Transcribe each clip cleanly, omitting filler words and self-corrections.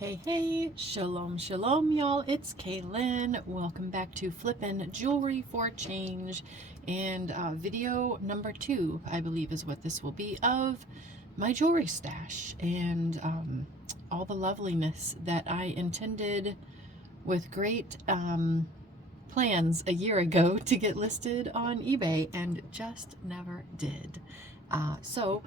Hey, shalom, shalom, y'all. It's K-Lynne. Welcome back to Flippin' Jewelry for Change. And video number 2, I believe, is what this will be, of my jewelry stash and all the loveliness that I intended with great plans a year ago to get listed on eBay and just never did. So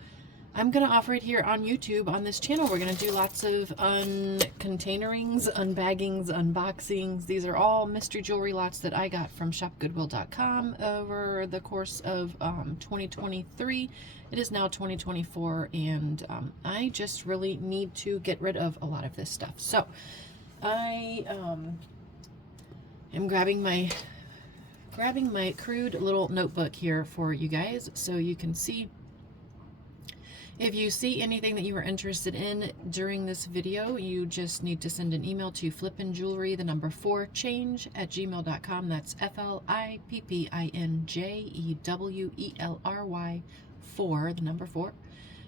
I'm going to offer it here on YouTube on this channel. We're going to do lots of uncontainerings, unbaggings, unboxings. These are all mystery jewelry lots that I got from shopgoodwill.com over the course of 2023. It is now 2024, and I just really need to get rid of a lot of this stuff. So I am grabbing my crude little notebook here for you guys so you can see. If you see anything that you are interested in during this video, you just need to send an email to flippinjewelry4change@gmail.com. That's FLIPPINJEWELRY 4, the number 4,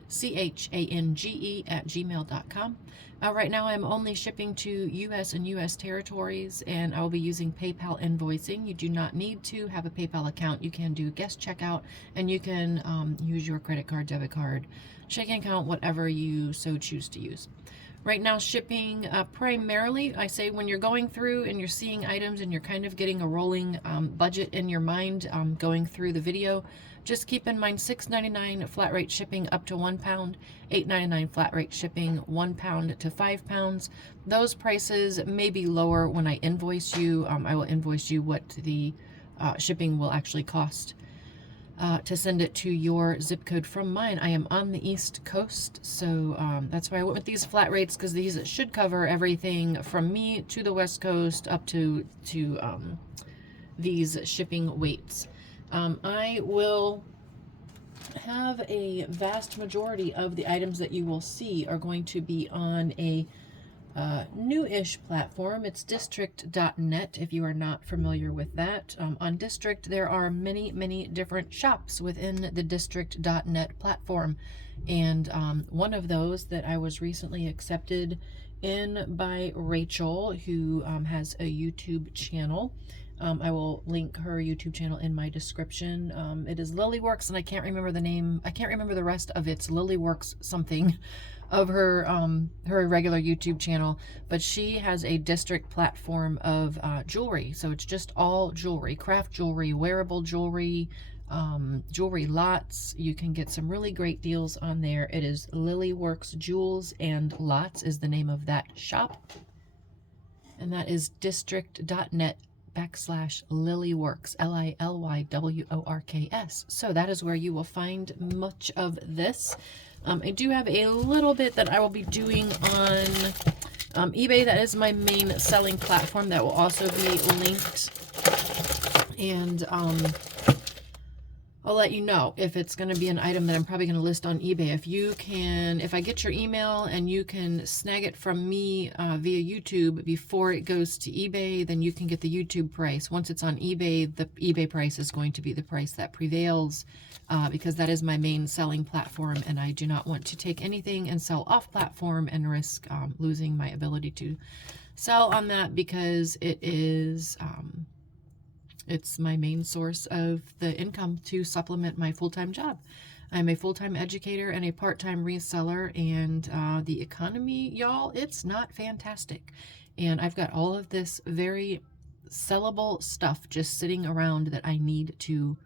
CHANGE@gmail.com. Right now I'm only shipping to US and US territories, and I will be using PayPal invoicing. You do not need to have a PayPal account. You can do guest checkout, and you can use your credit card, debit card, checking account, whatever you so choose to use. Right now, shipping primarily, I say when you're going through and you're seeing items and you're kind of getting a rolling budget in your mind going through the video, just keep in mind $6.99 flat rate shipping up to 1 pound, $8.99 flat rate shipping 1 pound to 5 pounds. Those prices may be lower when I invoice you. I will invoice you what the shipping will actually cost to send it to your zip code from mine. I am on the East Coast, so that's why I went with these flat rates, because these should cover everything from me to the West Coast up to these shipping weights. I will have a vast majority of the items that you will see are going to be on a new-ish platform. It's district.net, if you are not familiar with that. On District, there are many different shops within the district.net platform, and one of those that I was recently accepted in by Rachel, who has a YouTube channel. I will link her YouTube channel in my description. It is Lilyworks, and I can't remember the name. I can't remember the rest of its Lilyworks something of her her regular YouTube channel, but she has a district platform of jewelry. So it's just all jewelry, craft jewelry, wearable jewelry, jewelry lots. You can get some really great deals on there. It is Lilyworks Jewels and Lots is the name of that shop, and that is district.net/Lilyworks, LILYWORKS. So that is where you will find much of this. I do have a little bit that I will be doing on eBay. That is my main selling platform. That will also be linked, and I'll let you know if it's going to be an item that I'm probably going to list on eBay. If I get your email and you can snag it from me via YouTube before it goes to eBay, then you can get the YouTube price. Once it's on eBay, the eBay price is going to be the price that prevails, because that is my main selling platform, and I do not want to take anything and sell off platform and risk losing my ability to sell on that, because it is it's my main source of the income to supplement my full-time job. I'm a full-time educator and a part-time reseller, and the economy, y'all, it's not fantastic. And I've got all of this very sellable stuff just sitting around that I need to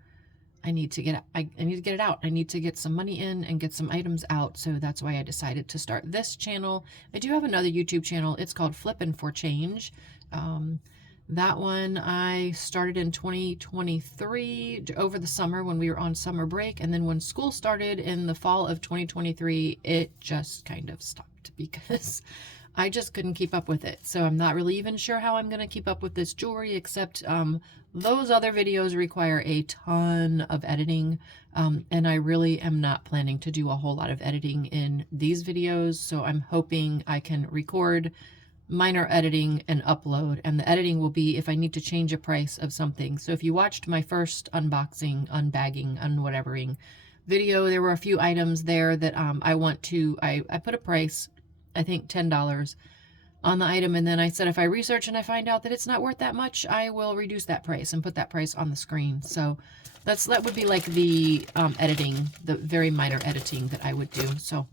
get it out. I need to get some money in and get some items out. So that's why I decided to start this channel. I do have another YouTube channel. It's called Flippin' for Change. That one I started in 2023 over the summer when we were on summer break. And then when school started in the fall of 2023, it just kind of stopped because I just couldn't keep up with it. So I'm not really even sure how I'm going to keep up with this jewelry, except those other videos require a ton of editing. And I really am not planning to do a whole lot of editing in these videos. So I'm hoping I can record minor editing and upload, and the editing will be if I need to change a price of something. So if you watched my first unboxing, unbagging, unwhatevering video, there were a few items there that I put a price, I think $10 on the item. And then I said, if I research and I find out that it's not worth that much, I will reduce that price and put that price on the screen. So that would be like the editing, the very minor editing that I would do. So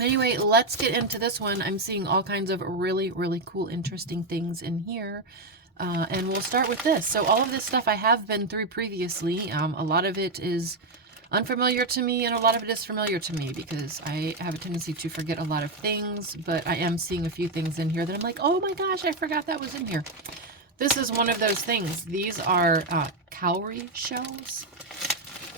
anyway, let's get into this one. I'm seeing all kinds of really, really cool, interesting things in here. And we'll start with this. So all of this stuff I have been through previously. A lot of it is unfamiliar to me, and a lot of it is familiar to me because I have a tendency to forget a lot of things, but I am seeing a few things in here that I'm like, oh my gosh, I forgot that was in here. This is one of those things. These are cowrie shells.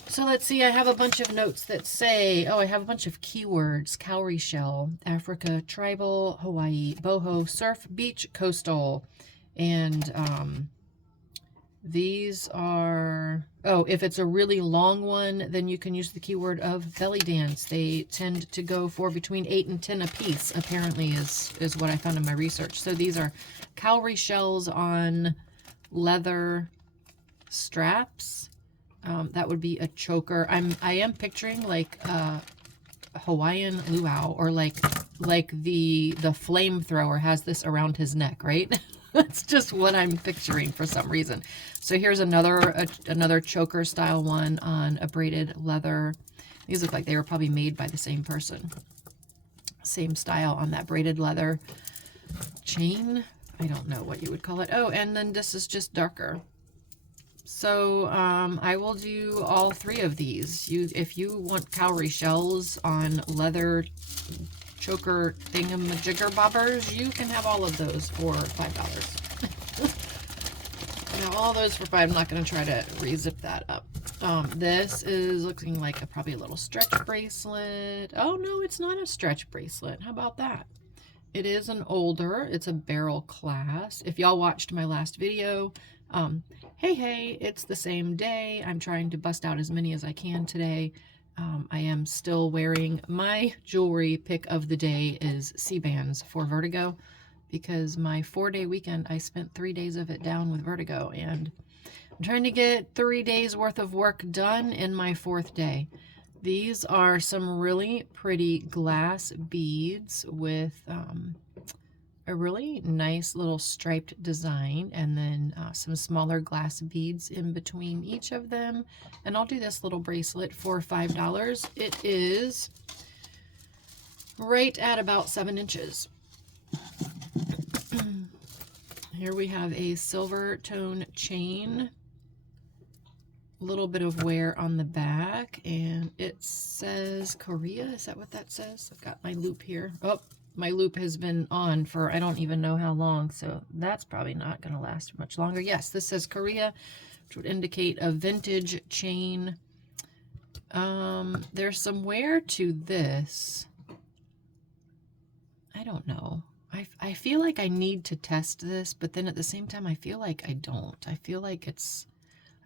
So let's see, I have a bunch of notes that say, oh, I have a bunch of keywords: cowrie shell, Africa, tribal, Hawaii, boho, surf, beach, coastal. And these are, oh, if it's a really long one, then you can use the keyword of belly dance. They tend to go for between 8 and 10 a piece, apparently, is what I found in my research. So these are cowrie shells on leather straps. That would be a choker. I am picturing like a Hawaiian luau, or like the flamethrower has this around his neck, right? That's just what I'm picturing for some reason. So here's another choker style one on a braided leather. These look like they were probably made by the same person. Same style on that braided leather chain. I don't know what you would call it. Oh, and then this is just darker. So I will do all three of these. If you want cowrie shells on leather choker thingamajigger bobbers, you can have all of those for $5. Now all those for $5. I'm not going to try to re-zip that up. This is looking like probably a little stretch bracelet. Oh no, it's not a stretch bracelet. How about that? It is an older, it's a barrel clasp. If y'all watched my last video, hey, it's the same day. I'm trying to bust out as many as I can today. I am still wearing my jewelry pick of the day is C-bands for vertigo, because my 4-day weekend, I spent 3 days of it down with vertigo, and I'm trying to get 3 days worth of work done in my 4th day. These are some really pretty glass beads with a really nice little striped design, and then some smaller glass beads in between each of them. And I'll do this little bracelet for $5. It is right at about 7 inches. Here we have a silver tone chain, a little bit of wear on the back, and it says Korea. Is that what that says? I've got my loop here. Oh, my loop has been on for I don't even know how long, so that's probably not going to last much longer. Yes, this says Korea, which would indicate a vintage chain. There's some wear to this. I don't know. I feel like I need to test this, but then at the same time, I feel like I don't. I feel like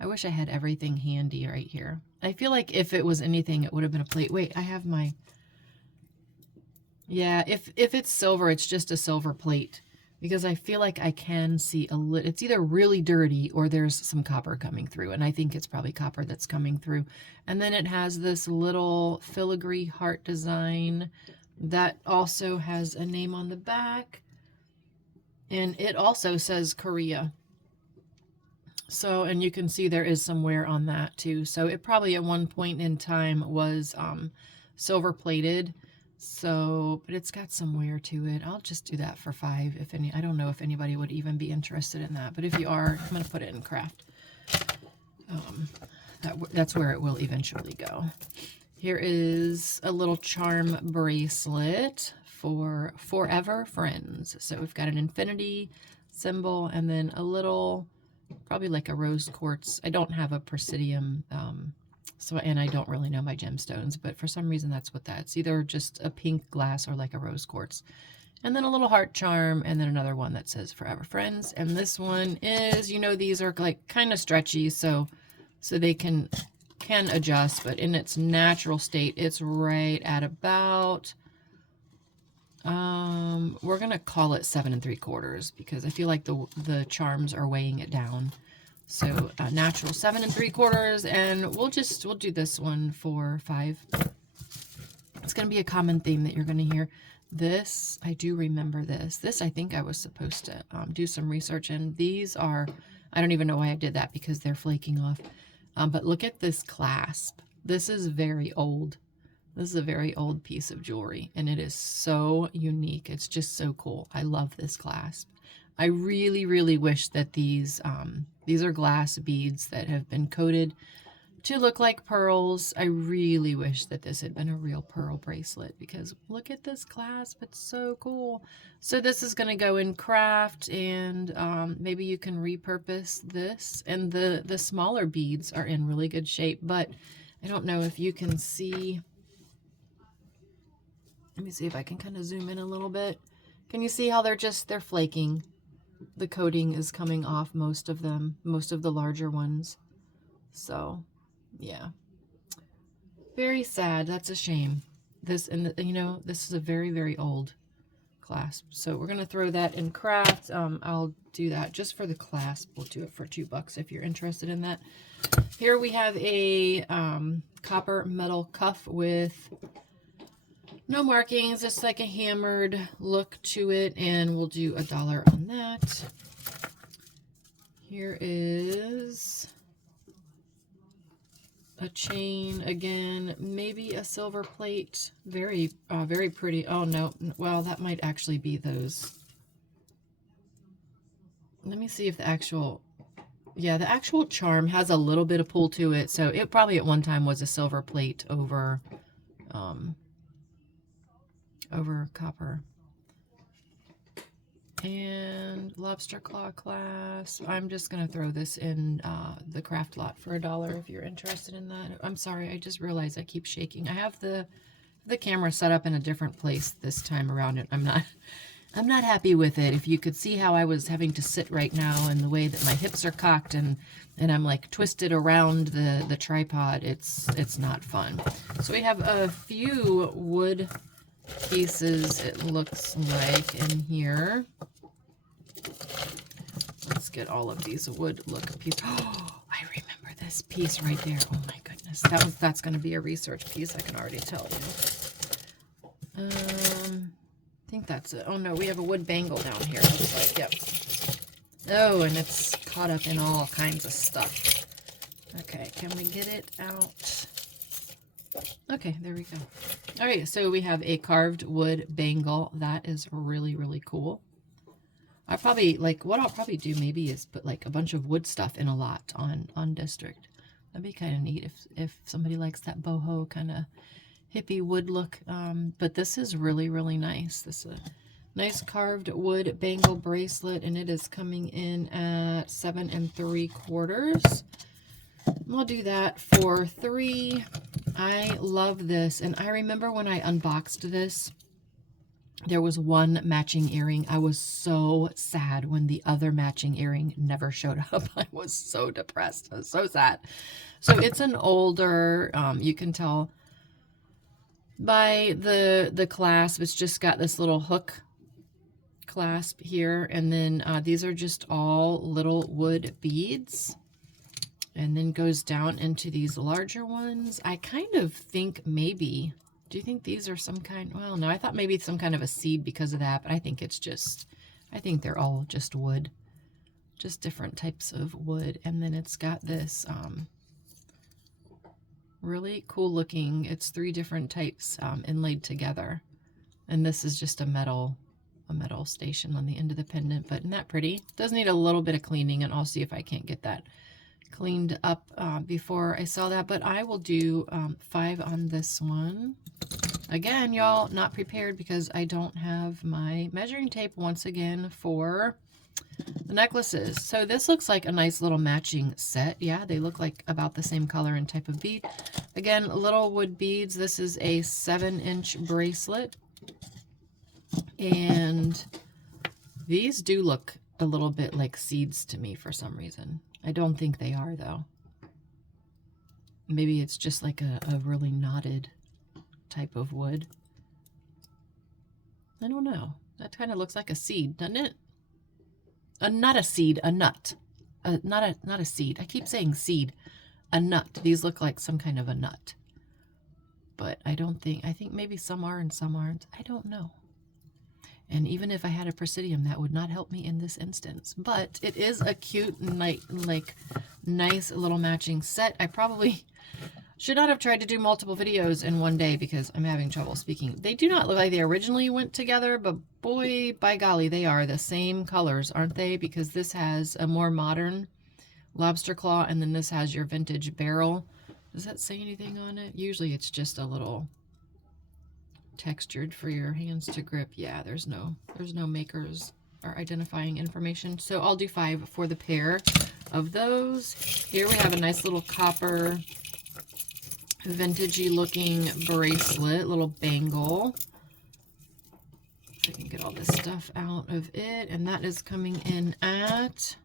I wish I had everything handy right here. I feel like if it was anything, it would have been a plate. Wait, I have my... Yeah, if it's silver, it's just a silver plate, because I feel like I can see a little, it's either really dirty or there's some copper coming through, and I think it's probably copper that's coming through. And then it has this little filigree heart design that also has a name on the back, and it also says Korea. So, and you can see there is some wear on that too. So it probably at one point in time was silver plated. So, but it's got some wear to it. I'll just do that for $5. If any, I don't know if anybody would even be interested in that, but if you are, I'm going to put it in craft. That's where it will eventually go. Here is a little charm bracelet for Forever Friends. So we've got an infinity symbol and then a little, probably like a rose quartz. I don't have a Presidium, and I don't really know my gemstones, but for some reason that's what that's. Either just a pink glass or like a rose quartz. And then a little heart charm, and then another one that says Forever Friends. And this one is, you know, these are like kind of stretchy, so they can adjust, but in its natural state, it's right at about, we're going to call it 7 3/4, because I feel like the charms are weighing it down. So natural 7 3/4, and we'll do this one for $5. It's going to be a common theme that you're going to hear. This, I do remember this. This, I think I was supposed to do some research in. These are, I don't even know why I did that because they're flaking off. But look at this clasp. This is very old. This is a very old piece of jewelry, and it is so unique. It's just so cool. I love this clasp. I really, really wish that these are glass beads that have been coated to look like pearls. I really wish that this had been a real pearl bracelet, because look at this clasp. It's so cool. So this is going to go in craft, and maybe you can repurpose this. And the smaller beads are in really good shape, but I don't know if you can see. Let me see if I can kind of zoom in a little bit. Can you see how they're flaking? The coating is coming off most of them, most of the larger ones. So, yeah. Very sad. That's a shame. This, and you know, this is a very, very old clasp. So we're going to throw that in craft. I'll do that just for the clasp. We'll do it for $2 if you're interested in that. Here we have a copper metal cuff with no markings, just like a hammered look to it, and we'll do $1 on that. Here is a chain again, maybe a silver plate, very very pretty. Oh no, well, that might actually be those. Let me see if the actual, yeah, the actual charm has a little bit of pull to it, so it probably at one time was a silver plate over over copper. And lobster claw clasp. I'm just going to throw this in the craft lot for $1 if you're interested in that. I'm sorry, I just realized I keep shaking. I have the camera set up in a different place this time around. I'm not happy with it. If you could see how I was having to sit right now and the way that my hips are cocked and I'm like twisted around the tripod, it's not fun. So we have a few wood pieces, it looks like, in here. Let's get all of these wood look pieces. Oh, I remember this piece right there. Oh my goodness, that's going to be a research piece, I can already tell you. I think that's it. Oh no, we have a wood bangle down here, looks like. Yep. Oh, and it's caught up in all kinds of stuff. Okay, can we get it out? Okay, there we go. All right, so we have a carved wood bangle. That is really, really cool. I probably, like, what I'll probably do maybe is put like a bunch of wood stuff in a lot on District. That'd be kind of neat if somebody likes that boho kind of hippie wood look. But this is really, really nice. This is a nice carved wood bangle bracelet, and it is coming in at 7 3/4. We'll do that for $3. I love this, and I remember when I unboxed this, there was one matching earring. I was so sad when the other matching earring never showed up. I was so depressed. I was so sad. So it's an older, you can tell by the clasp, it's just got this little hook clasp here, and then these are just all little wood beads. And then goes down into these larger ones. I kind of think maybe, do you think these are some kind, well, no, I thought maybe some kind of a seed because of that, but I think it's just, I think they're all just wood, just different types of wood. And then it's got this really cool looking, it's 3 different types inlaid together. And this is just a metal station on the end of the pendant, but isn't that pretty? Does need a little bit of cleaning, and I'll see if I can't get that cleaned up before I sell that, but I will do $5 on this one. Again, y'all, not prepared because I don't have my measuring tape once again for the necklaces. So this looks like a nice little matching set. Yeah, they look like about the same color and type of bead. Again, little wood beads. This is a 7-inch bracelet, and these do look a little bit like seeds to me for some reason. I don't think they are, though. Maybe it's just like a really knotted type of wood. I don't know. That kind of looks like a seed, doesn't it? Not a seed, a nut. Not a seed. I keep saying seed. A nut. These look like some kind of a nut. But I don't think, I think maybe some are and some aren't. I don't know. And even if I had a Presidium, that would not help me in this instance. But it is a cute, like nice little matching set. I probably should not have tried to do multiple videos in one day because I'm having trouble speaking. They do not look like they originally went together, but boy, by golly, they are the same colors, aren't they? Because this has a more modern lobster claw, and then this has your vintage barrel. Does that say anything on it? Usually it's just a little textured for your hands to grip. Yeah, there's no makers or identifying information. So I'll do 5 for the pair of those. Here we have a nice little copper vintagey looking bracelet, little bangle. I can get all this stuff out of it, and that is coming in at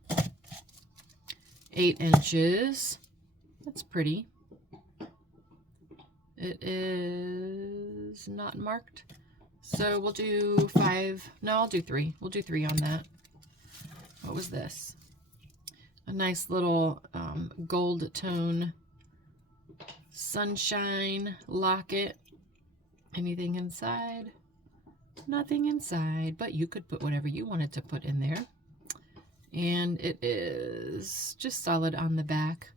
8 inches. That's pretty. It is not marked, so we'll do 5. No, I'll do 3. We'll do 3 on that. What was this? A nice little gold tone sunshine locket. Anything inside? Nothing inside, but you could put whatever you wanted to put in there. And it is just solid on the back,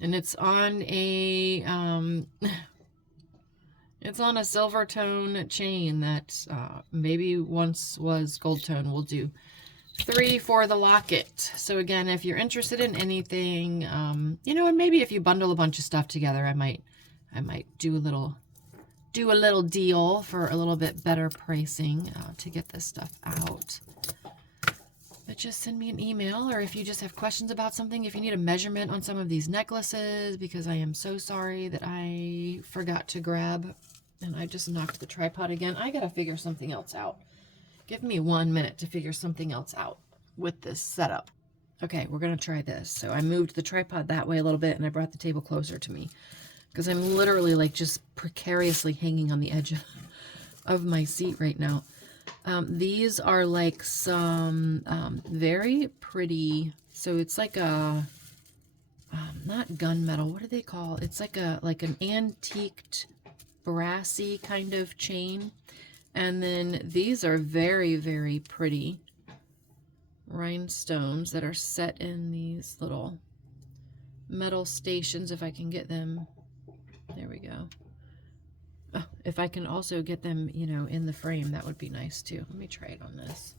and it's on a it's on a silver tone chain that maybe once was gold tone. We'll do 3 for the locket. So again, if you're interested in anything, you know, and maybe if you bundle a bunch of stuff together, I might do a little deal for a little bit better pricing to get this stuff out. But just send me an email, or if you just have questions about something, if you need a measurement on some of these necklaces, because I am so sorry that I forgot to grab and I just knocked the tripod again. I gotta figure something else out. Give me 1 minute to figure something else out with this setup. Okay, we're gonna try this. So I moved the tripod that way a little bit, and I brought the table closer to me because I'm literally like just precariously hanging on the edge of my seat right now. These are like some very pretty, so it's like a not gunmetal, what do they call it? It's like an antiqued brassy kind of chain. And then these are very, very pretty rhinestones that are set in these little metal stations, if I can get them. There we go. Oh, if I can also get them, you know, in the frame, that would be nice too. Let me try it on this.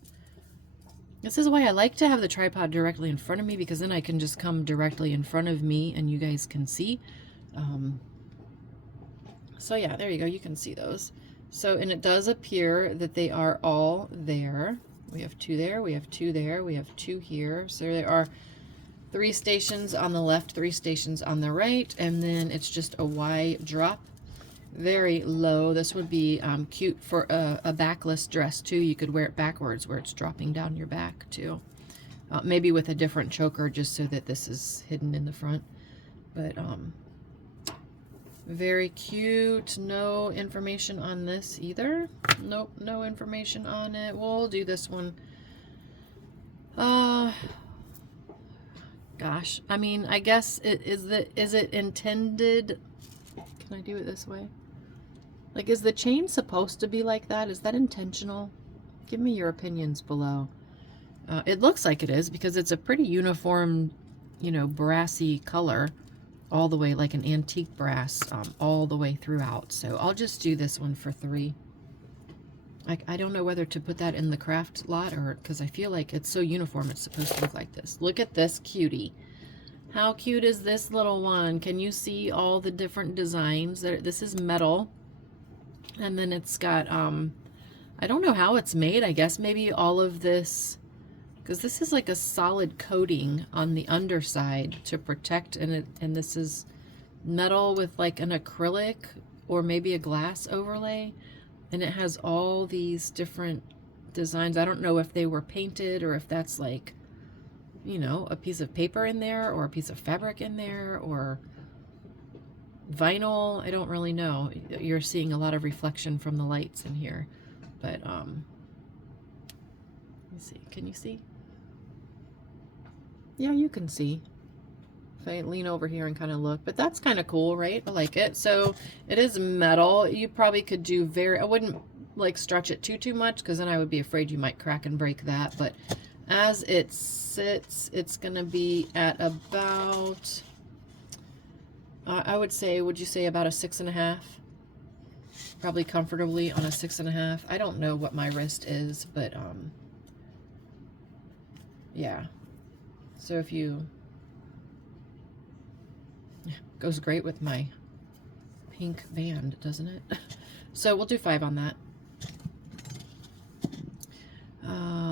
This is why I like to have the tripod directly in front of me, because then I can just come directly in front of me and you guys can see. So yeah, there you go. You can see those. So, and it does appear that they are all there. We have 2 there, we have 2 there, we have 2 here. So there are 3 stations on the left, 3 stations on the right, and then it's just a Y drop. Very low. This would be cute for a backless dress too. You could wear it backwards where it's dropping down your back too. Maybe with a different choker just so that this is hidden in the front. But very cute. No information on this either. Nope, no information on it. We'll do this one. Gosh, I mean, I guess is it intended? Can I do it this way? Like, is the chain supposed to be like that? Is that intentional? Give me your opinions below. It looks like it is, because it's a pretty uniform, you know, brassy color all the way, like an antique brass, all the way throughout. So I'll just do this one for 3. I don't know whether to put that in the craft lot, or because I feel like it's so uniform it's supposed to look like this. Look at this cutie. How cute is this little one? Can you see all the different designs? This is metal, and then it's got I don't know how it's made. I guess maybe all of this, because this is like a solid coating on the underside to protect, and this is metal with like an acrylic or maybe a glass overlay, and it has all these different designs. I don't know if they were painted or if that's like, you know, a piece of paper in there or a piece of fabric in there or vinyl. I don't really know. You're seeing a lot of reflection from the lights in here, but let me see. Can you see? Yeah, you can see if I lean over here and kind of look, but that's kind of cool, right? I like it. So it is metal. You probably could do I wouldn't like stretch it too much, because then I would be afraid you might crack and break that. But as it sits, it's going to be at about, I would say, would you say about a 6.5? Probably comfortably on a 6.5. I don't know what my wrist is, but yeah. So if you, goes great with my pink band, doesn't it? So we'll do 5 on that.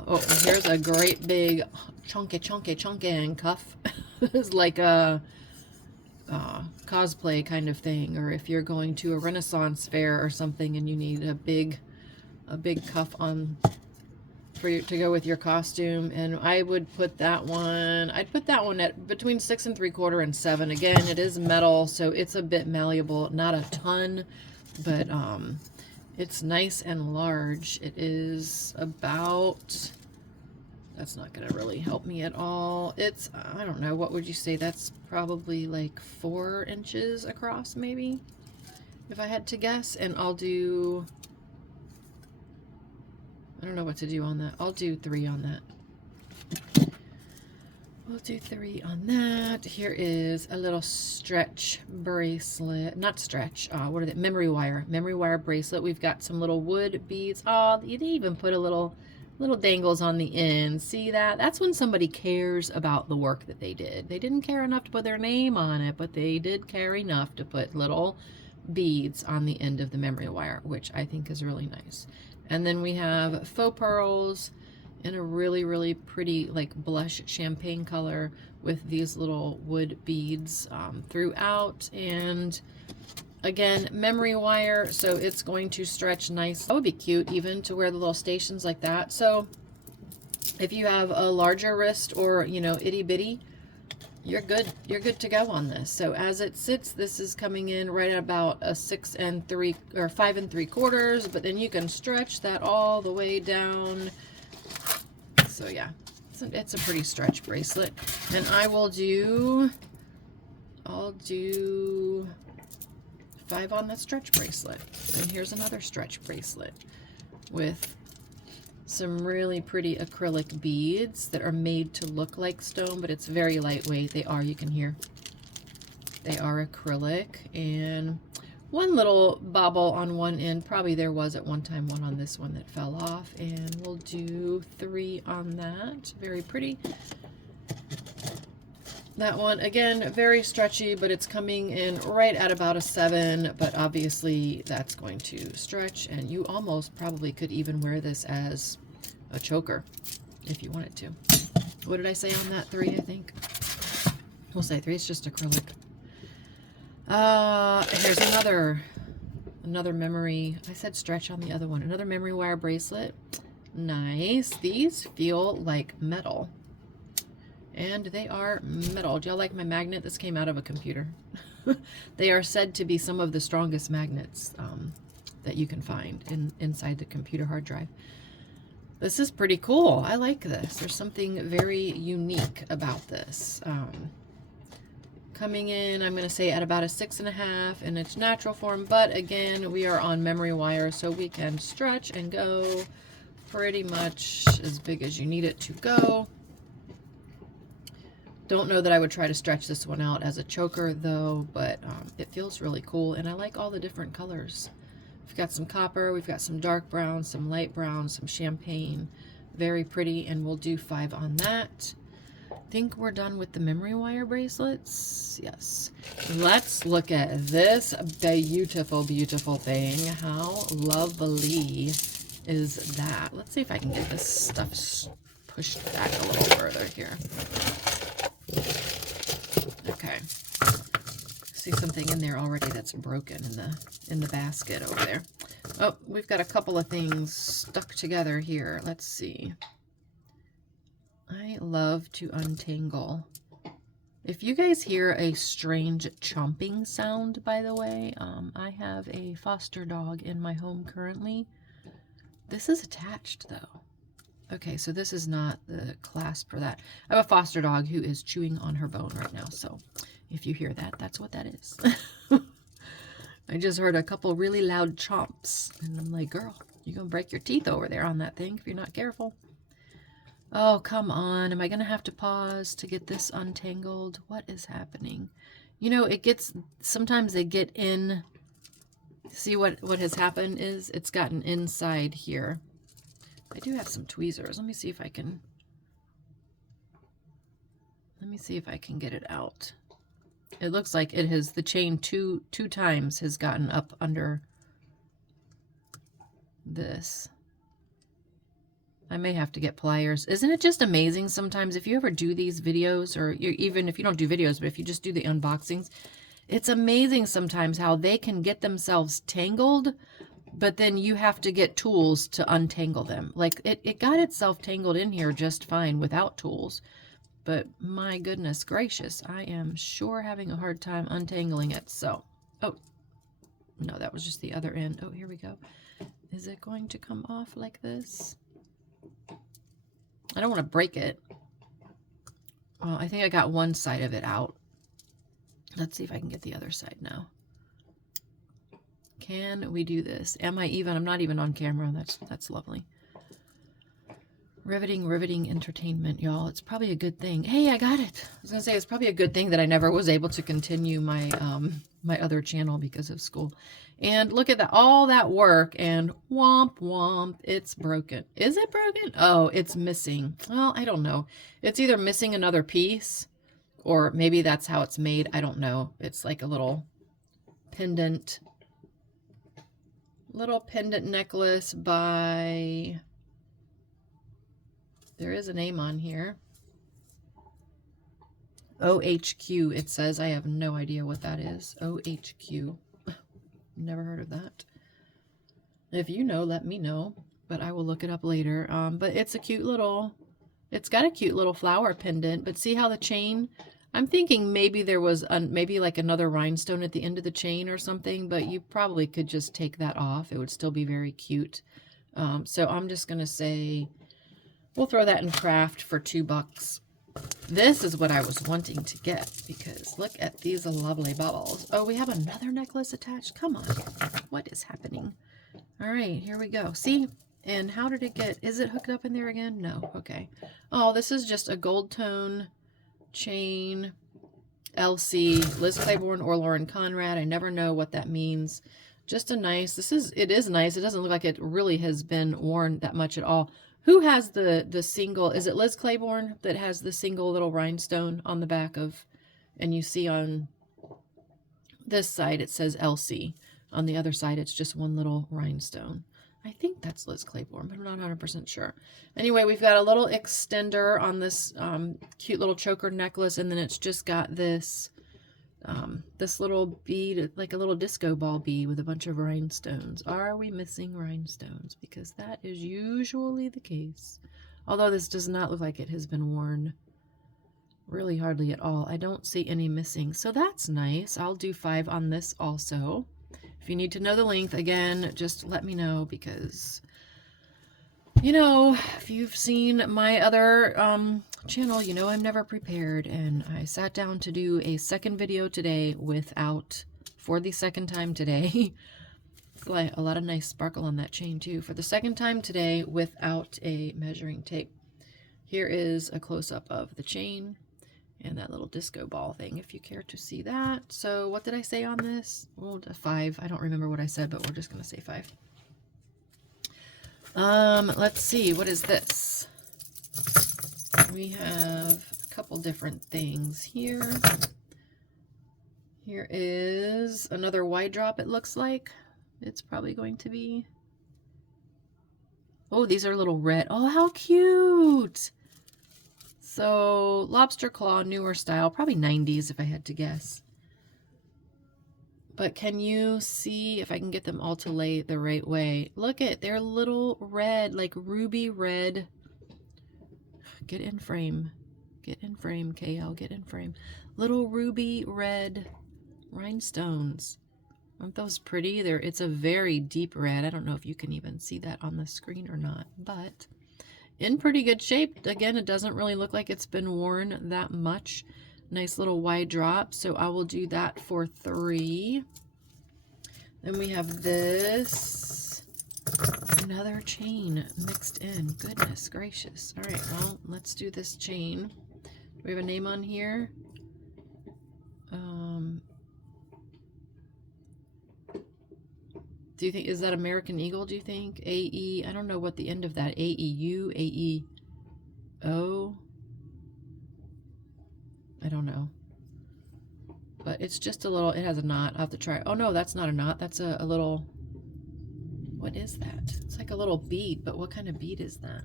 Oh, here's a great big chunky cuff. It's like a cosplay kind of thing, or if you're going to a Renaissance fair or something and you need a big cuff on for you to go with your costume. And I would put that one, I'd put that one at between 6 3/4 and 7. Again, it is metal, so it's a bit malleable, not a ton, but it's nice and large. It is about, that's not going to really help me at all. It's, I don't know, what would you say? That's probably like 4 inches across, maybe, if I had to guess. And I'll do, I don't know what to do on that. I'll do 3 on that. We'll do 3 on that. Here is a little stretch bracelet. Not stretch. What are they? Memory wire. Memory wire bracelet. We've got some little wood beads. Oh, they even put a little dangles on the end. See that? That's when somebody cares about the work that they did. They didn't care enough to put their name on it, but they did care enough to put little beads on the end of the memory wire, which I think is really nice. And then we have faux pearls in a really pretty like blush champagne color with these little wood beads throughout. And again, memory wire, so it's going to stretch nice. That would be cute even to wear the little stations like that. So if you have a larger wrist or, you know, itty bitty, you're good to go on this. So as it sits, this is coming in right at about a 6 3 or 5 3/4, but then you can stretch that all the way down. So yeah, it's a pretty stretch bracelet. And I'll do 5 on the stretch bracelet. And here's another stretch bracelet with some really pretty acrylic beads that are made to look like stone, but it's very lightweight. They are, you can hear, they are acrylic. And one little bobble on one end, probably there was at one time one on this one that fell off, and we'll do 3 on that. Very pretty. That one, again, very stretchy, but it's coming in right at about a 7, but obviously that's going to stretch, and you almost probably could even wear this as a choker if you wanted to. What did I say on that? 3, I think. We'll say 3. It's just acrylic. Here's another memory. I said stretch on the other one. Another memory wire bracelet. Nice. These feel like metal. And they are metal. Do y'all like my magnet? This came out of a computer. They are said to be some of the strongest magnets that you can find inside the computer hard drive. This is pretty cool. I like this. There's something very unique about this. Coming in, I'm going to say at about a 6.5 in its natural form, but again, we are on memory wire, so we can stretch and go pretty much as big as you need it to go. Don't know that I would try to stretch this one out as a choker though, but it feels really cool, and I like all the different colors. We've got some copper, we've got some dark brown, some light brown, some champagne. Very pretty, and we'll do 5 on that. I think we're done with the memory wire bracelets. Yes. Let's look at this beautiful thing. How lovely is that? Let's see if I can get this stuff pushed back a little further here. Okay. See something in there already that's broken in the basket over there. Oh, we've got a couple of things stuck together here. Let's see. I love to untangle. If you guys hear a strange chomping sound, by the way, I have a foster dog in my home currently. This is attached though. Okay, so this is not the clasp for that. I have a foster dog who is chewing on her bone right now, so if you hear that, that's what that is. I just heard a couple really loud chomps, and I'm like, girl, You're going to break your teeth over there on that thing if you're not careful. Oh, come on. Am I going to have to pause to get this untangled? What is happening? You know, it gets, sometimes they get in. See what has happened is it's gotten inside here. I do have some tweezers. Let me see if I can get it out. It looks like it has, the chain two times has gotten up under this. I may have to get pliers. Isn't it just amazing sometimes if you ever do these videos, or even if you don't do videos, but if you just do the unboxings, it's amazing sometimes how they can get themselves tangled, but then you have to get tools to untangle them. Like it got itself tangled in here just fine without tools. But my goodness gracious, I am sure having a hard time untangling it. So, oh, no, that was just the other end. Oh, here we go. Is it going to come off like this? I don't want to break it. Well, I think I got one side of it out. Let's see if I can get the other side now. Can we do this? Am I even? I'm not even on camera. That's lovely. Riveting entertainment, y'all. It's probably a good thing. Hey, I got it. I was gonna say it's probably a good thing that I never was able to continue my my other channel because of school. And look at that, all that work, and womp womp, it's broken. Is it broken? Oh, it's missing. Well, I don't know. It's either missing another piece, or maybe that's how it's made. I don't know. It's like a little pendant necklace by, there is a name on here. OHQ, it says. I have no idea what that is. OHQ. Never heard of that. If you know, let me know, but I will look it up later. But it's a cute little, it's got a cute little flower pendant, but see how the chain, I'm thinking maybe there was maybe like another rhinestone at the end of the chain or something, but you probably could just take that off. It would still be very cute. So I'm just going to say, we'll throw that in craft for $2. This is what I was wanting to get, because look at these lovely bubbles. Oh, we have another necklace attached. Come on. What is happening? All right, here we go. See? And how did it get? Is it hooked up in there again? No. Okay. Oh, this is just a gold tone chain. LC, Liz Claiborne or Lauren Conrad. I never know what that means. Just a nice, it is nice. It doesn't look like it really has been worn that much at all. Who has the single, is it Liz Claiborne that has the single little rhinestone on the back of, and you see on this side it says LC. On the other side it's just one little rhinestone. I think that's Liz Claiborne, but I'm not 100% sure. Anyway, we've got a little extender on this cute little choker necklace, and then it's just got this this little bead, like a little disco ball bead with a bunch of rhinestones. Are we missing rhinestones? Because that is usually the case. Although this does not look like it has been worn really hardly at all. I don't see any missing. So that's nice. I'll do 5 on this also. If you need to know the length, again, just let me know, because, you know, if you've seen my other channel, you know I'm never prepared, and I sat down to do a second video today for the second time today, like a lot of nice sparkle on that chain too, for the second time today without a measuring tape. Here is a close-up of the chain and that little disco ball thing, if you care to see that. So what did I say on this? Well, 5. I don't remember what I said, but we're just going to say 5. Let's see. What is this? We have a couple different things here. Here is another wide drop, it looks like. It's probably going to be. Oh, these are little red. Oh, how cute! So, lobster claw, newer style, probably 90s if I had to guess. But can you see if I can get them all to lay the right way? Look at, they're little red, like ruby red. Get in frame. Get in frame, KL, get in frame. Little ruby red rhinestones. Aren't those pretty? It's a very deep red. I don't know if you can even see that on the screen or not, but in pretty good shape. Again, it doesn't really look like it's been worn that much. Nice little wide drop. So I will do that for 3. Then we have this another chain mixed in. Goodness gracious. All right, well, let's do this chain. Do we have a name on here? Do you think, is that American Eagle, do you think? AE, I don't know what the end of that, AEU, AEO? I don't know. But it's just a little, it has a knot. I'll have to try. Oh no, that's not a knot. That's a little, what is that? It's like a little bead, but what kind of bead is that?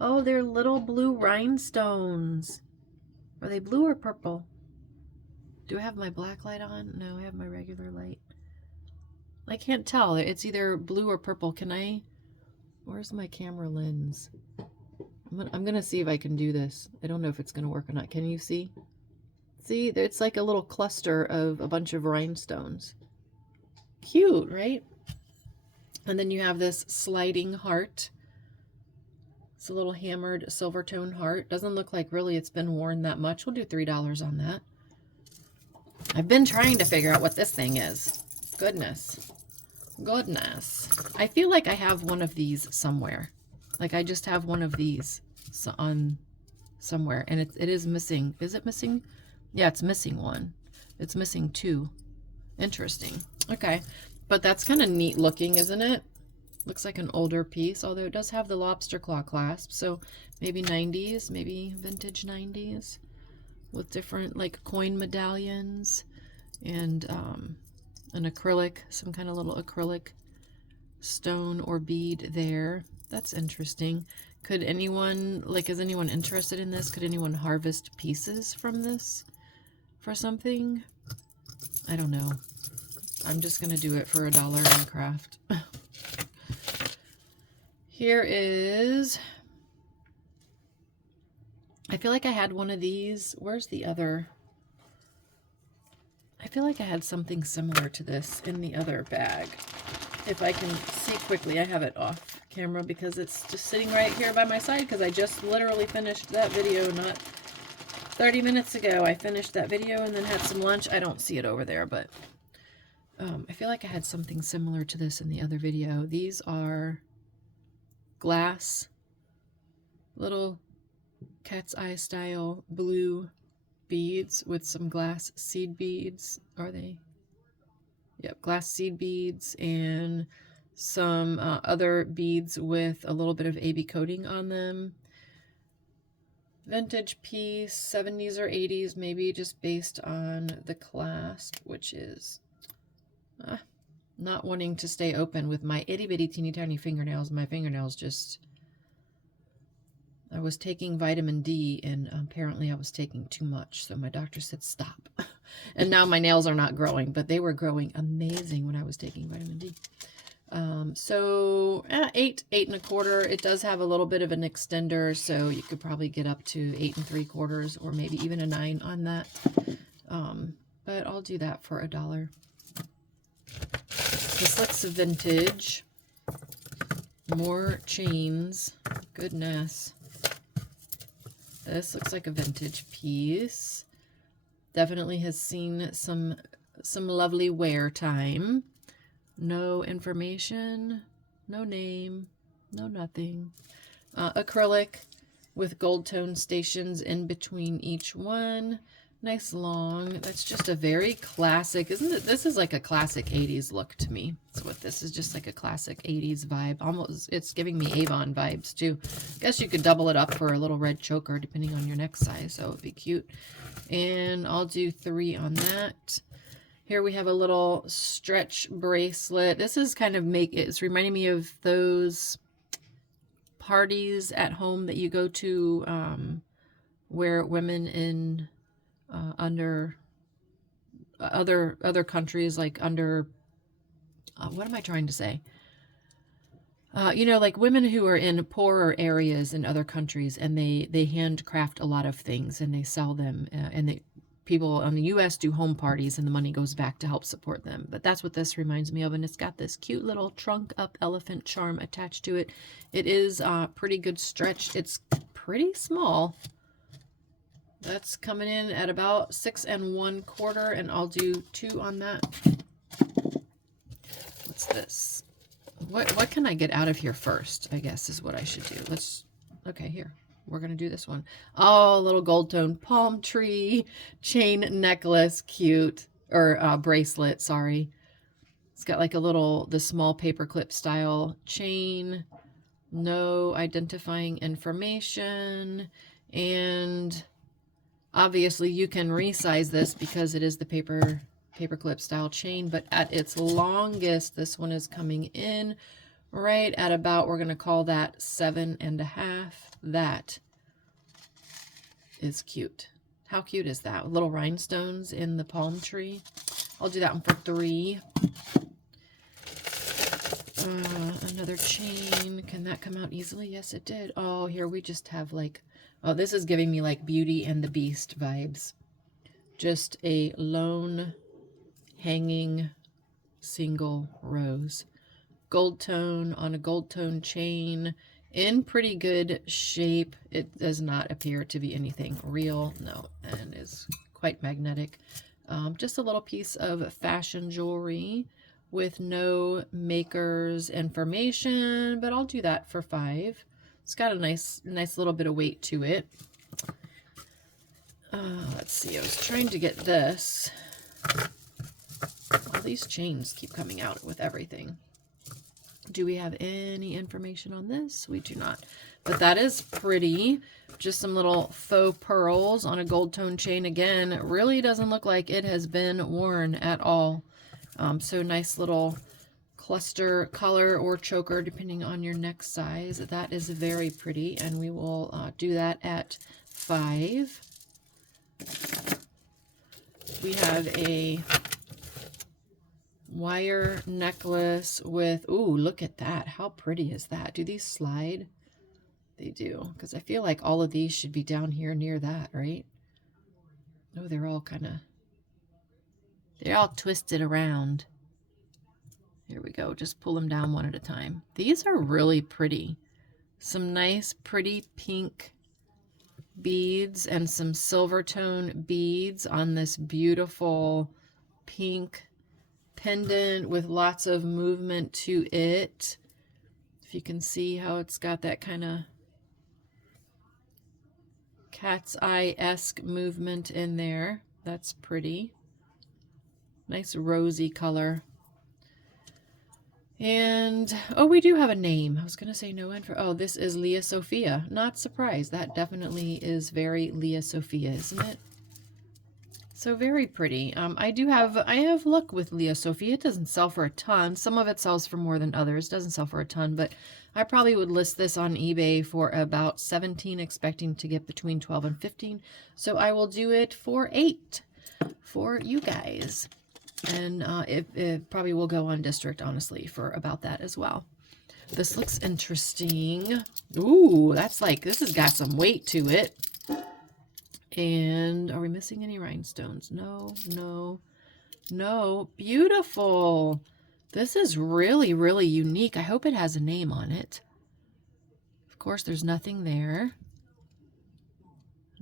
Oh, they're little blue rhinestones. Are they blue or purple? Do I have my black light on? No, I have my regular light. I can't tell. It's either blue or purple. Can I? Where's my camera lens? I'm gonna see if I can do this. I don't know if it's gonna work or not. Can you see? See, it's like a little cluster of a bunch of rhinestones. Cute, right? And then you have this sliding heart. It's a little hammered silver tone heart. Doesn't look like really it's been worn that much. We'll do $3 on that. I've been trying to figure out what this thing is. Goodness. Goodness. I feel like I have one of these somewhere. Like I just have one of these on somewhere. And it is missing. Is it missing? Yeah, it's missing one. It's missing two. Interesting. Okay. But that's kind of neat looking, isn't it? Looks like an older piece, although it does have the lobster claw clasp. So maybe 90s, maybe vintage 90s with different like coin medallions and an acrylic, some kind of little acrylic stone or bead there. That's interesting. Could anyone, like, is anyone interested in this? Could anyone harvest pieces from this for something? I don't know. I'm just going to do it for $1 in craft. Here is, I feel like I had one of these. Where's the other? I feel like I had something similar to this in the other bag. If I can see quickly, I have it off camera because it's just sitting right here by my side because I just literally finished that video not 30 minutes ago. I finished that video and then had some lunch. I don't see it over there, but I feel like I had something similar to this in the other video. These are glass, little cat's eye style blue beads with some glass seed beads. Are they? Yep, glass seed beads and some other beads with a little bit of AB coating on them. Vintage piece, 70s or 80s, maybe just based on the clasp, which is not wanting to stay open with my itty bitty teeny tiny fingernails. My fingernails just, I was taking vitamin D and apparently I was taking too much. So my doctor said, stop. And now my nails are not growing, but they were growing amazing when I was taking vitamin D. So 8 1/4. It does have a little bit of an extender, so you could probably get up to 8 3/4 or maybe even a 9 on that. But I'll do that for $1. This looks vintage. More chains. Goodness. This looks like a vintage piece. Definitely has seen some lovely wear time. No information, no name, no nothing. Acrylic with gold tone stations in between each one. Nice long. That's just a very classic, isn't it? This is like a classic 80s look to me. That's what this is, just like a classic 80s vibe. Almost, it's giving me Avon vibes too. Guess you could double it up for a little red choker depending on your neck size, so it would be cute. And I'll do 3 on that. Here we have a little stretch bracelet. This is kind of it's reminding me of those parties at home that you go to where women in under other countries, like under what am I trying to say? You know, like women who are in poorer areas in other countries, and they handcraft a lot of things and they sell them, and people in the U.S. do home parties, and the money goes back to help support them. But that's what this reminds me of, and it's got this cute little trunk up elephant charm attached to it. It is pretty good stretch. It's pretty small. That's coming in at about 6 1/4, and I'll do 2 on that. What's this? what can I get out of here first, I guess is what I should do. Okay, here. We're going to do this one. Oh, a little gold tone palm tree chain necklace. Cute. Or bracelet, sorry. It's got like the small paper clip style chain. No identifying information. And obviously you can resize this because it is the paper clip style chain. But at its longest, this one is coming in right at about, we're going to call that 7.5. That is cute. How cute is that? Little rhinestones in the palm tree. I'll do that one for $3. Another chain. Can that come out easily? Yes, it did. Oh, here we just have like, oh, this is giving me like Beauty and the Beast vibes. Just a lone hanging single rose. Gold tone on a gold tone chain in pretty good shape. It does not appear to be anything real, no, and is quite magnetic. Just a little piece of fashion jewelry with no maker's information, but I'll do that for $5. It's got a nice little bit of weight to it. Let's see, I was trying to get this. All these chains keep coming out with everything. Do we have any information on this? We do not. But that is pretty. Just some little faux pearls on a gold tone chain. Again, it really doesn't look like it has been worn at all. So nice little cluster color or choker, depending on your neck size. That is very pretty, and we will do that at $5. We have a wire necklace with, ooh, look at that. How pretty is that? Do these slide? They do, because I feel like all of these should be down here near that, right? Oh, they're all twisted around. Here we go. Just pull them down one at a time. These are really pretty. Some nice, pretty pink beads and some silver tone beads on this beautiful pink pendant with lots of movement to it. If you can see how it's got that kind of cat's eye-esque movement in there. That's pretty. Nice rosy color. And, oh, we do have a name. I was going to say no info. Oh, this is Leah Sophia. Not surprised. That definitely is very Leah Sophia, isn't it? So very pretty. I have luck with Leah Sophia. It doesn't sell for a ton. Some of it sells for more than others. It doesn't sell for a ton, but I probably would list this on eBay for about $17, expecting to get between $12 and $15. So I will do it for $8 for you guys. And it probably will go on District, honestly, for about that as well. This looks interesting. Ooh, that's like, this has got some weight to it. And are we missing any rhinestones? No, no, no. Beautiful. This is really, really unique. I hope it has a name on it. Of course, there's nothing there.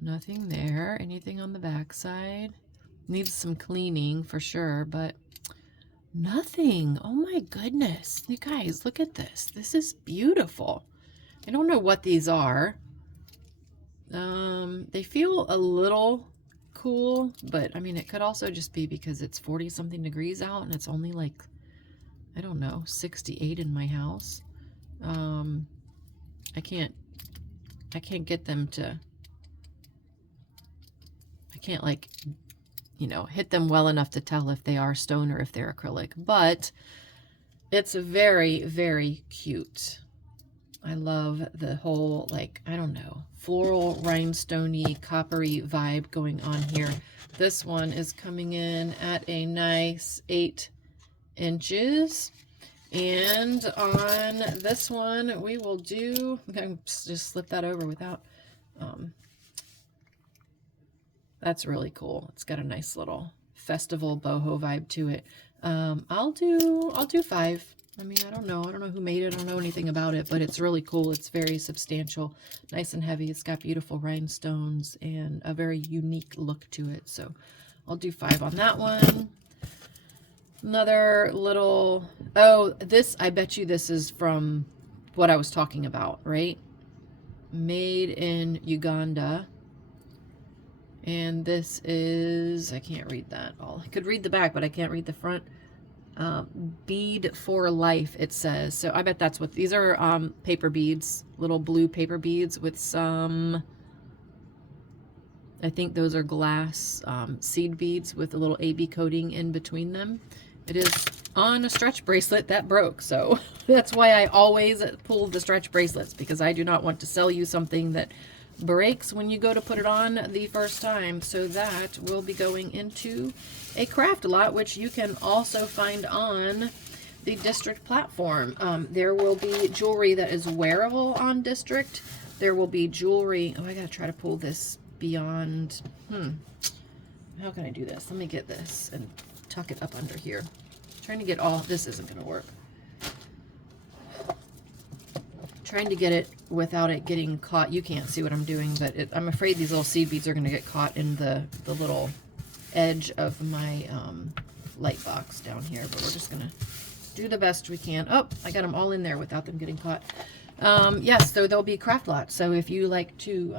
Nothing there. Anything on the back side? Needs some cleaning for sure, but nothing. Oh my goodness. You guys, look at this. This is beautiful. I don't know what these are. They feel a little cool, but I mean, it could also just be because it's 40 something degrees out and it's only like, I don't know, 68 in my house. I can't get them to, I can't like, you know, hit them well enough to tell if they are stone or if they're acrylic, but it's very, very cute. I love the whole, like, I don't know, floral, rhinestoney, coppery vibe going on here. This one is coming in at a nice 8 inches. And on this one, we will do, I'm going to just slip that over without, that's really cool. It's got a nice little festival boho vibe to it. I'll do 5. I mean, I don't know who made it. I don't know anything about it, but it's really cool. It's very substantial, nice and heavy. It's got beautiful rhinestones and a very unique look to it. So I'll do 5 on that one. Another little, oh, this, I bet you this is from what I was talking about, right? Made in Uganda. And this is, I can't read that all. I could read the back, but I can't read the front. Bead for life, it says. So I bet that's what, these are paper beads, little blue paper beads with some, I think those are glass seed beads with a little AB coating in between them. It is on a stretch bracelet that broke, so that's why I always pull the stretch bracelets, because I do not want to sell you something that breaks when you go to put it on the first time. So that will be going into a craft lot, which you can also find on the District platform. There will be jewelry that is wearable on District. There will be jewelry, oh, I gotta try to pull this beyond, how can I do this? Let me get this and tuck it up under here. Trying to get all, this isn't going to work. Trying to get it without it getting caught. You can't see what I'm doing, but I'm afraid these little seed beads are going to get caught in the little edge of my light box down here, but we're just going to do the best we can. Oh, I got them all in there without them getting caught. Yes, so there'll be craft lots. So if you like to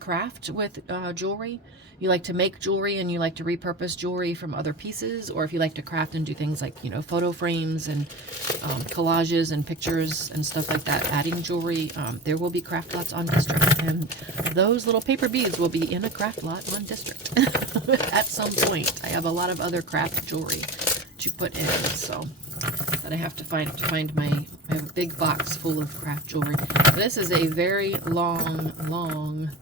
craft with jewelry, you like to make jewelry and you like to repurpose jewelry from other pieces, or if you like to craft and do things like, you know, photo frames and collages and pictures and stuff like that, adding jewelry, there will be craft lots on District, and those little paper beads will be in a craft lot on District at some point. I have a lot of other craft jewelry to put in, so that I have to find I have a big box full of craft jewelry. This is a very long,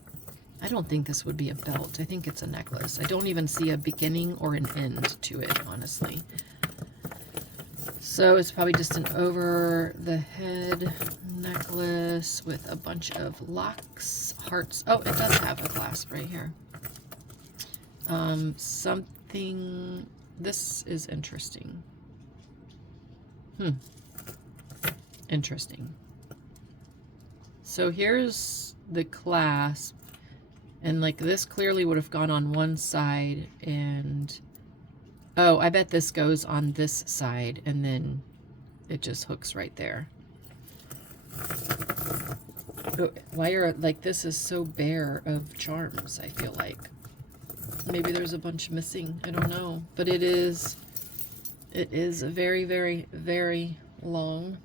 I don't think this would be a belt. I think it's a necklace. I don't even see a beginning or an end to it, honestly. So it's probably just an over the head necklace with a bunch of locks, hearts. Oh, it does have a clasp right here. Something, this is interesting. Interesting. So here's the clasp, and like this clearly would have gone on one side, and oh, I bet this goes on this side and then it just hooks right there. Oh, why are, like, this is so bare of charms, I feel like. Maybe there's a bunch missing, I don't know, but it is very, very, very long,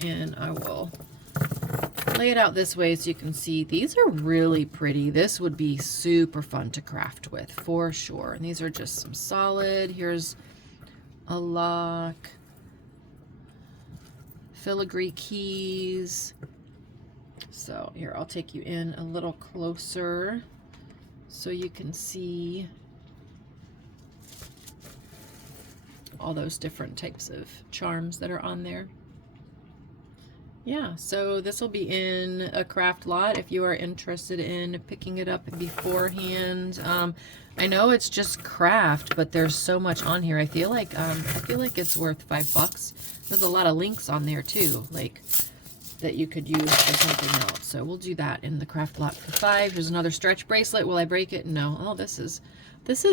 and I will lay it out this way so you can see. These are really pretty. This would be super fun to craft with for sure. And these are just some solid. Here's a lock, filigree keys. So here, I'll take you in a little closer so you can see all those different types of charms that are on there. Yeah, so this will be in a craft lot if you are interested in picking it up beforehand. I know it's just craft, but there's so much on here. I feel like it's worth $5. There's a lot of links on there too, like that you could use for something else. So we'll do that in the craft lot for $5. There's another stretch bracelet. Will I break it? No. Oh, this is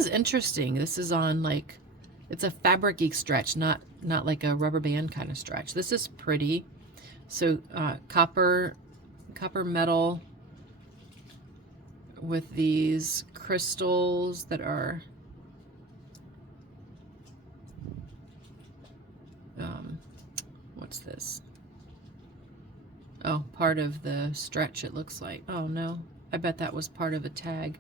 interesting. This is on, like, it's a fabric-y stretch, not like a rubber band kind of stretch. This is pretty. So copper metal with these crystals that are what's this? Oh, part of the stretch, it looks like. Oh no, I bet that was part of a tag.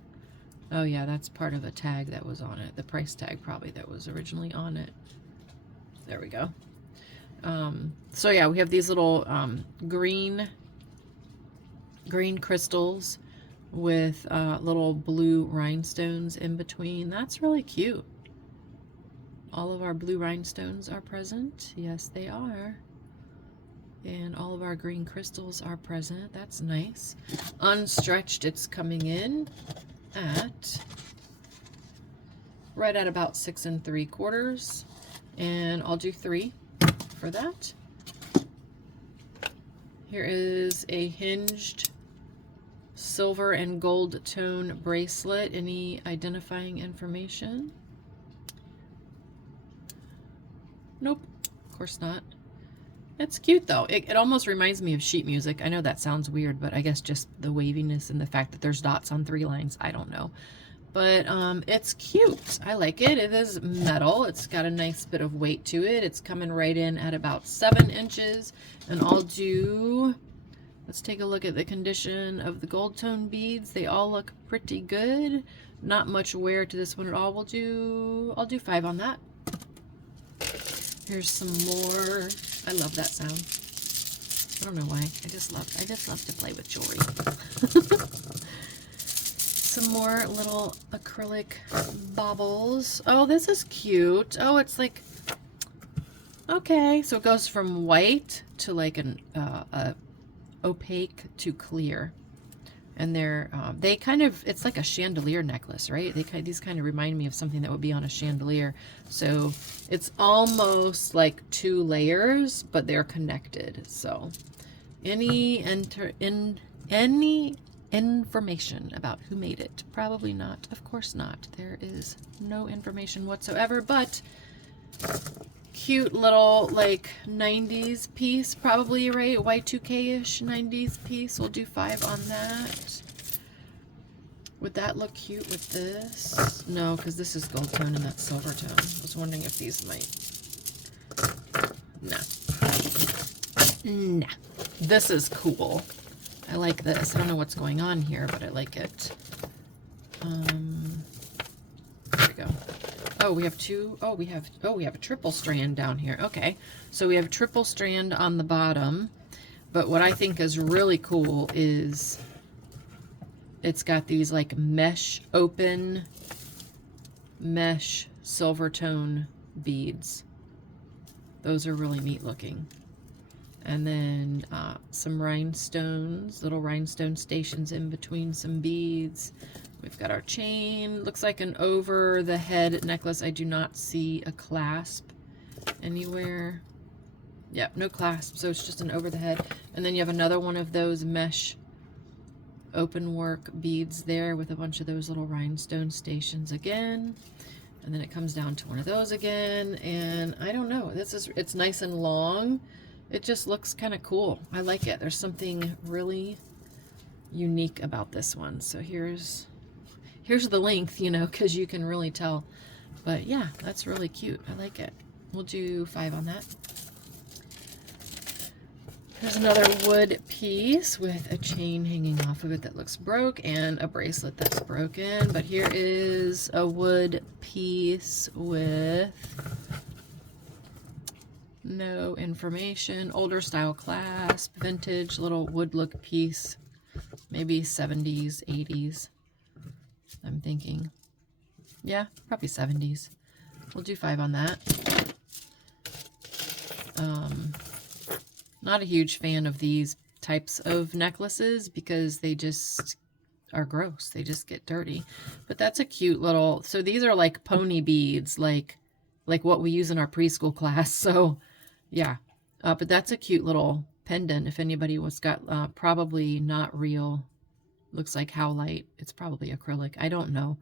Oh yeah, that's part of a tag that was on it. The price tag probably that was originally on it. There we go. So yeah, we have these little green crystals with little blue rhinestones in between. That's really cute. All of our blue rhinestones are present. Yes, they are. And all of our green crystals are present. That's nice. Unstretched, it's coming in at right at about 6 3/4, and I'll do 3 for that. Here is a hinged silver and gold tone bracelet. Any identifying information? course not. It's cute though. It almost reminds me of sheet music. I know that sounds weird, but I guess just the waviness and the fact that there's dots on 3 lines. I don't know. But it's cute. I like it. It is metal. It's got a nice bit of weight to it. It's coming right in at about 7 inches. And let's take a look at the condition of the gold tone beads. They all look pretty good. Not much wear to this one at all. I'll do 5 on that. Here's some more. I love that sound. I don't know why. I just love to play with jewelry. Some more little acrylic baubles. Oh, this is cute. Oh, it's like, okay, so it goes from white to like an opaque to clear. And they kind of, it's like a chandelier necklace, right? These kind of remind me of something that would be on a chandelier. So it's almost like 2 layers, but they're connected. So any information about who made it? Probably not. Of course not. There is no information whatsoever, but cute little like 90s piece, probably, right? Y2K-ish 90s piece. We'll do 5 on that. Would that look cute with this? No, because this is gold tone and that's silver tone. I was wondering if these might. Nah. Nah. This is cool. I like this. I don't know what's going on here, but I like it. There we go. Oh, we have 2. Oh, we have a triple strand down here. Okay. So we have a triple strand on the bottom. But what I think is really cool is it's got these like open mesh silver tone beads. Those are really neat looking. And then some rhinestones, little rhinestone stations in between some beads. We've got our chain. Looks like an over the head necklace. I do not see a clasp anywhere. Yep, no clasp, so it's just an over the head. And then you have another one of those mesh open work beads there with a bunch of those little rhinestone stations again. And then it comes down to one of those again. And I don't know, it's nice and long. It just looks kind of cool. I like it. There's something really unique about this one. So here's the length, you know, because you can really tell. But yeah, that's really cute. I like it. We'll do 5 on that. Here's another wood piece with a chain hanging off of it that looks broke and a bracelet that's broken. But here is a wood piece with no information. Older style clasp, vintage little wood look piece, maybe 70s, 80s. I'm thinking, yeah, probably 70s. We'll do 5 on that. Not a huge fan of these types of necklaces because they just are gross. They just get dirty. But that's a cute little, so these are like pony beads, like what we use in our preschool class. So yeah, but that's a cute little pendant. If anybody was got, probably not real. Looks like howlite. It's probably acrylic. I don't know.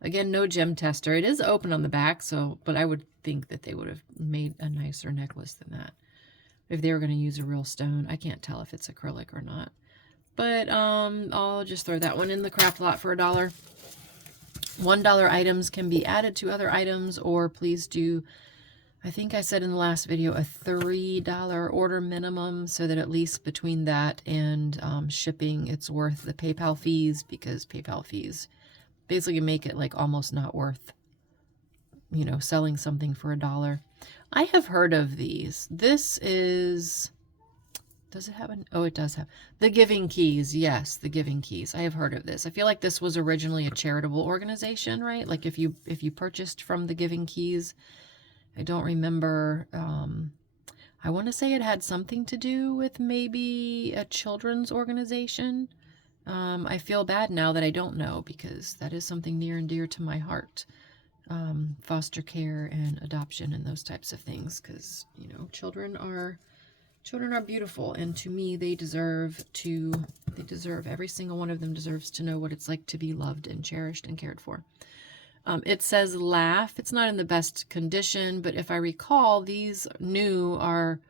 Again, no gem tester. It is open on the back, so, but I would think that they would have made a nicer necklace than that if they were going to use a real stone. I can't tell if it's acrylic or not. But I'll just throw that one in the craft lot for $1. $1 items can be added to other items, or please do, I think I said in the last video, a $3 order minimum, so that at least between that and shipping, it's worth the PayPal fees, because PayPal fees basically make it like almost not worth, you know, selling something for $1. I have heard of these. This is, does it have an, oh, it does have the Giving Keys. Yes, the Giving Keys. I have heard of this. I feel like this was originally a charitable organization, right? Like if you purchased from the Giving Keys, I don't remember. I want to say it had something to do with maybe a children's organization. I feel bad now that I don't know, because that is something near and dear to my heart. Foster care and adoption and those types of things, because, you know, children are beautiful, and to me they deserve, every single one of them deserves to know what it's like to be loved and cherished and cared for. It says laugh. It's not in the best condition, but if I recall, these new are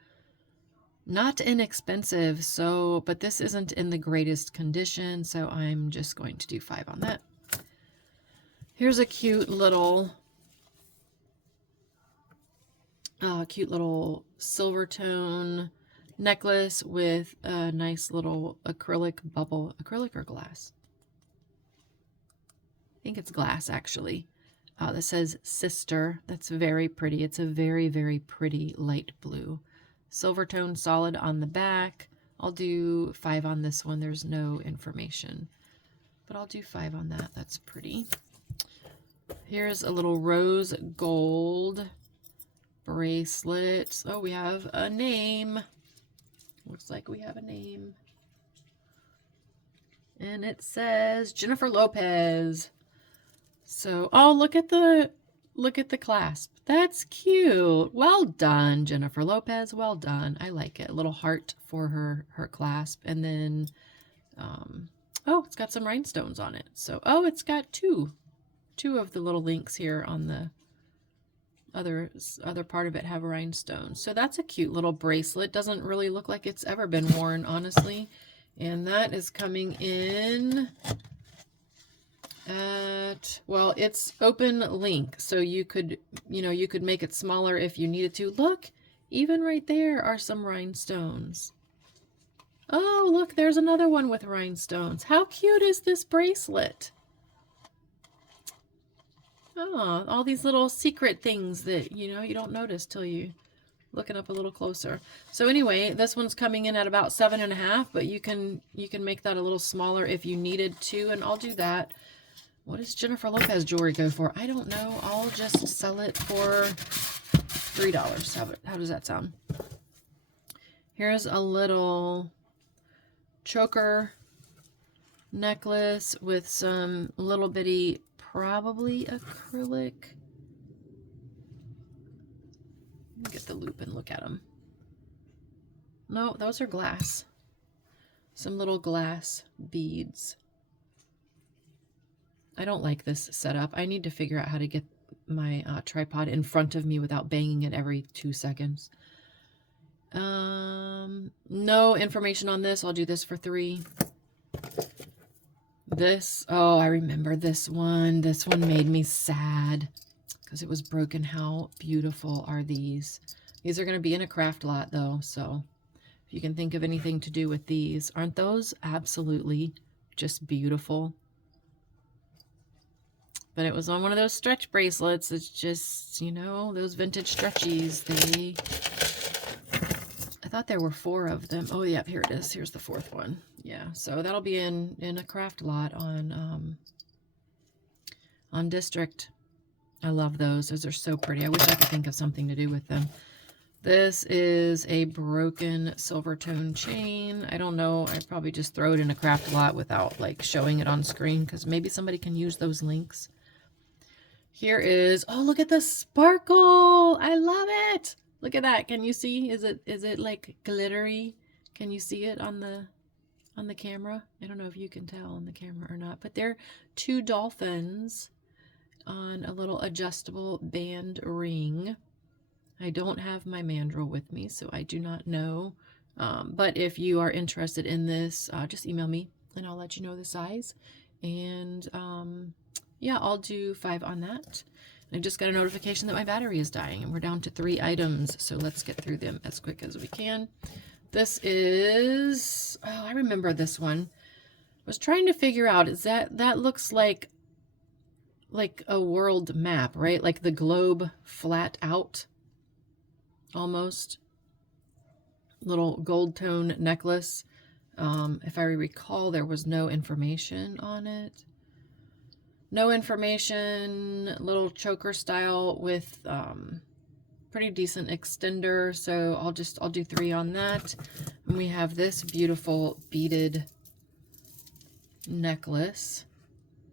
not inexpensive. So, but this isn't in the greatest condition, so I'm just going to do 5 on that. Here's a cute little silver tone necklace with a nice little acrylic bubble. Acrylic or glass? I think it's glass, actually. That says Sister. That's very pretty. It's a very, very pretty light blue. Silver tone solid on the back. I'll do 5 on this one. There's no information, but I'll do 5 on that. That's pretty. Here's a little rose gold bracelet. Oh, we have a name. Looks like we have a name. And it says Jennifer Lopez. So, oh, look at the clasp. That's cute. Well done, Jennifer Lopez. Well done. I like it. A little heart for her clasp. And then, oh, it's got some rhinestones on it. So, oh, it's got two of the little links here on the other part of it have rhinestones. So that's a cute little bracelet. Doesn't really look like it's ever been worn, honestly. And that is coming in at, well, it's open link. So you could make it smaller if you needed to. Look, even right there are some rhinestones. Oh, look, there's another one with rhinestones. How cute is this bracelet? Oh, all these little secret things that, you don't notice till you look it up a little closer. So anyway, this one's coming in at about 7.5, but you can make that a little smaller if you needed to, and I'll do that. What does Jennifer Lopez jewelry go for? I don't know. I'll just sell it for $3. How does that sound? Here's a little choker necklace with some little bitty, probably acrylic. Let me get the loop and look at them. No, those are glass. Some little glass beads. I don't like this setup. I need to figure out how to get my tripod in front of me without banging it every 2 seconds. No information on this. I'll do this for 3. This, oh, I remember this one. This one made me sad because it was broken. How beautiful are these? These are going to be in a craft lot, though, so if you can think of anything to do with these. Aren't those absolutely just beautiful? But it was on one of those stretch bracelets. It's just, those vintage stretchies. I thought there were 4 of them. Oh, yeah, here it is. Here's the 4th one. Yeah, so that'll be in a craft lot on District. I love those. Those are so pretty. I wish I could think of something to do with them. This is a broken silver tone chain. I don't know. I'd probably just throw it in a craft lot without showing it on screen because maybe somebody can use those links. Here is, oh, look at the sparkle. I love it. Look at that. Can you see? Is it like glittery? Can you see it on the camera? I don't know if you can tell on the camera or not, but they're 2 dolphins on a little adjustable band ring. I don't have my mandrel with me, so I do not know. But if you are interested in this, just email me and I'll let you know the size. And yeah, I'll do 5 on that. I just got a notification that my battery is dying and we're down to 3 items. So let's get through them as quick as we can. This is, oh, I remember this one. I was trying to figure out, is that looks like a world map, right? Like the globe flat out almost. Little gold tone necklace. If I recall, there was no information on it. No information, little choker style with pretty decent extender. So I'll do 3 on that. And we have this beautiful beaded necklace.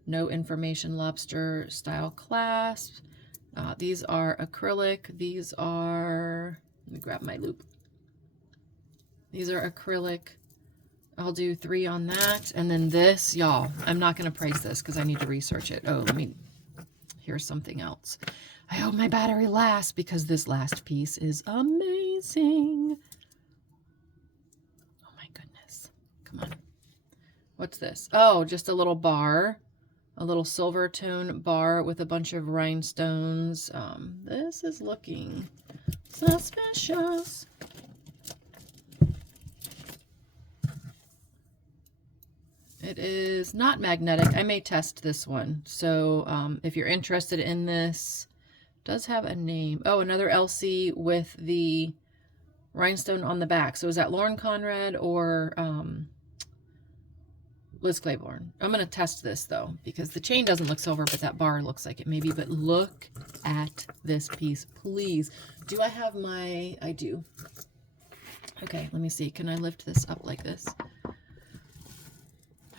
No information, lobster style clasp. These are acrylic. These are, let me grab my loop. These are acrylic. I'll do 3 on that. And then this, y'all, I'm not going to price this because I need to research it. Oh, let me here's something else. I hope my battery lasts because this last piece is amazing. Oh my goodness. Come on. What's this? Oh, just a little bar. A little silver tone bar with a bunch of rhinestones. This is looking suspicious. It is not magnetic. I may test this one. So if you're interested in this, it does have a name. Oh, another LC with the rhinestone on the back. So is that Lauren Conrad or Liz Claiborne? I'm going to test this though, because the chain doesn't look silver, but that bar looks like it maybe. But look at this piece, please. Do I have my, I do. Okay, let me see. Can I lift this up like this?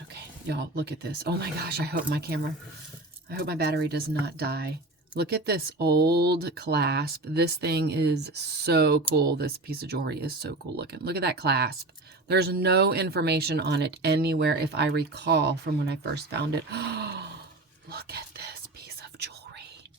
Okay, y'all, look at this. Oh my gosh, I hope my battery does not die. Look at this old clasp. This thing is so cool. This piece of jewelry is so cool looking. Look at that clasp. There's no information on it anywhere, if I recall, from when I first found it. Look at this piece of jewelry.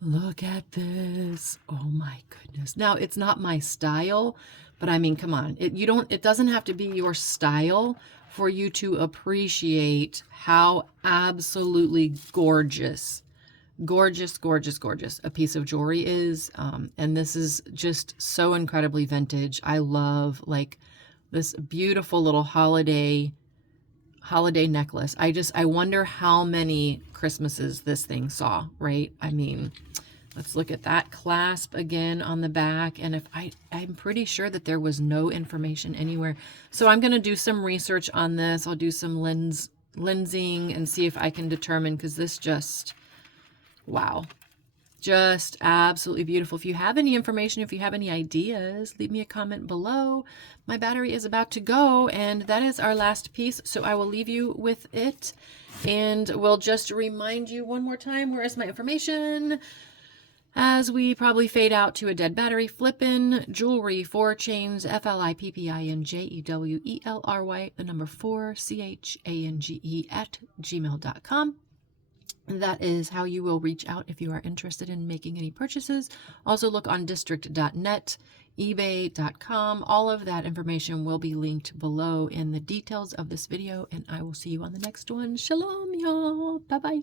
Look at this. Oh my goodness. Now, it's not my style, but I mean, come on. It doesn't have to be your style for you to appreciate how absolutely gorgeous, gorgeous, gorgeous, gorgeous a piece of jewelry is. And this is just so incredibly vintage. I love like this beautiful little holiday necklace. I wonder how many Christmases this thing saw, right? I mean, let's look at that clasp again on the back. And I'm pretty sure that there was no information anywhere. So I'm going to do some research on this. I'll do some lensing and see if I can determine, because this just, wow. Just absolutely beautiful. If you have any information, if you have any ideas, leave me a comment below. My battery is about to go, and that is our last piece, so I will leave you with it. And we'll just remind you one more time, where is my information? As we probably fade out to a dead battery, Flippin' Jewelry, 4 chains, FLIPPINJEWELRY, the number 4, CHANGE @gmail.com. That is how you will reach out if you are interested in making any purchases. Also look on district.net, ebay.com. All of that information will be linked below in the details of this video, and I will see you on the next one. Shalom, y'all. Bye-bye.